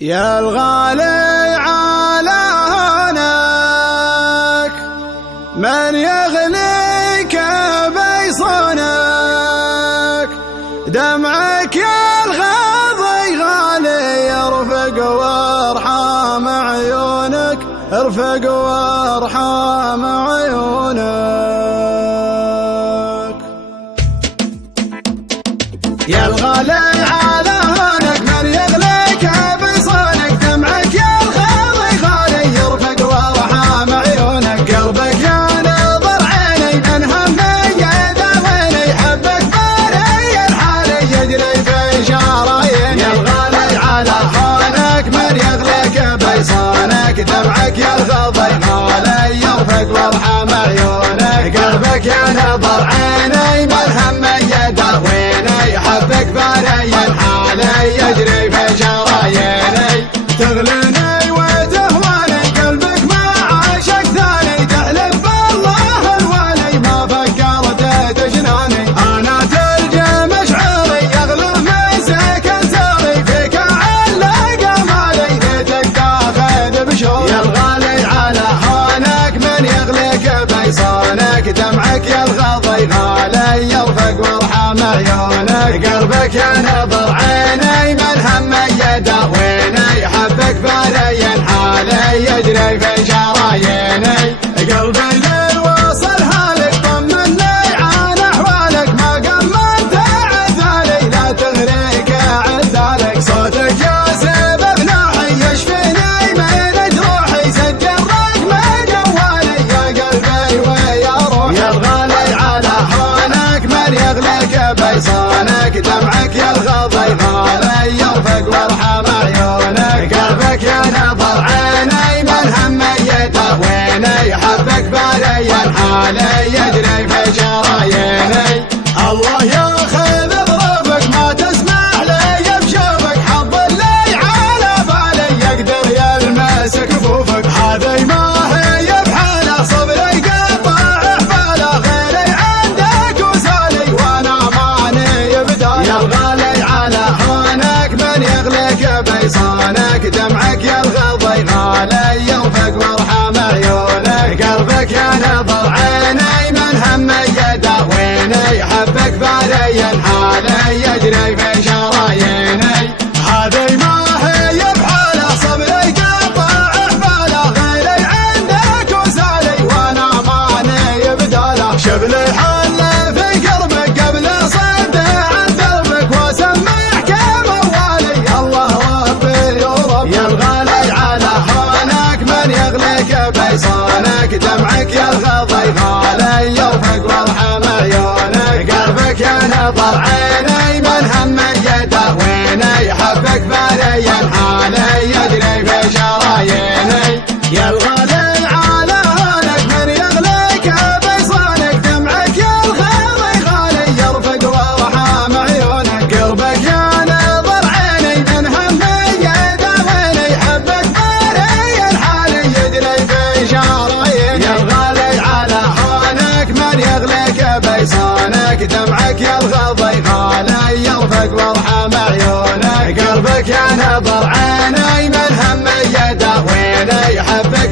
يا الغالي على هونك من يغنيك بيصونك، دمعك يا الغاضي غالي يرفق وارحام عيونك، ارفق وارحام عيونك. يا الغالي على هونك من يغنيك بيصونك، دمعك يا الغاضي غالي يرفق وارحام عيونك، قلبك يا نظر عيني من همي يداويني، حبك باري الحالي يجري في شراييني. يا الغالي على هونك من يغليك بيصونك، دمعك يا الغاضي غالي يرفق وارحام عيونك، قلبك يا نظر عيني من همي يداويني، حبك باري الحالي يجري في شراييني. تغليني وتهواني قلبك ما عاشق ثاني، تحلف بالله الوالي ما فكرت تجناني، انا ترجى مشعري يغلى من سكن ساري، فيك علق امالي ليتك تاخذ بشوري. يا الغالي على هونك من يغليك بيصونك، دمعك يا الغاضي غالي يرفق وارحام عيونك، قلبك يا نظر عيني من همي يداويني، حبك باري حالي يجري في شراييني. قلبي ليل وصل هالك طمني عن احوالك، ما قمنت عذالي لا تغريك عذالك، صوتك يا سبب نوحي يشفيني من جروحي، سجل رقم جوالي يا قلبي ويا روحي. يا الغالي على هونك من يغليك بيصونك، دمعك يا الغاضي غالي يرفق وارحام عيونك، قلبك يا نظر عيني من همي يداويني، حبك باري الحالي يجري في شراييني. الله ياخذ ظروفك ما تسمح لي بشوفك، حظ اللي على بالي يقدر يلمس كفوفك، هذي ما هي بحاله صبري قطع حباله، غيري عندك وسالي وانا ماني بدالي. يا الغالي على هونك من يغليك بيصونك، دمعك يا الغاضي غالي يرفق وارحام عيونك، قلبك يا نظر عيني من همي يداويني، حبك باري الحالي يجري في شراييني. هذي ما هي بحاله صبري قطع حباله، غيري عندك وسالي وانا ماني بداله، شبلي حل في قربك قبل صد عن دربك، واسمعك موالي الله ربي ورب. يا الغالي على هونك من يغليك بيصونك، دمعك يا الغاضي غالي يرفق وارحام عيونك، قلبك يا نظر عيني من همي يداويني، حبك باري الحالي يجري في شراييني. يا الغالي على هونك من يغليك بيصونك، دمعك يا الغاضي غالي يرفق وارحام عيونك، قلبك يا نظر عيني من همي يداويني، حبك باري الحالي يجري في شراييني. يا الغالي على هونك من يغليك بيصونك، دمعك يا الغاضي غالي يرفق وارحام عيونك، قلبك يا نظر عيني من همي يداويني، حبك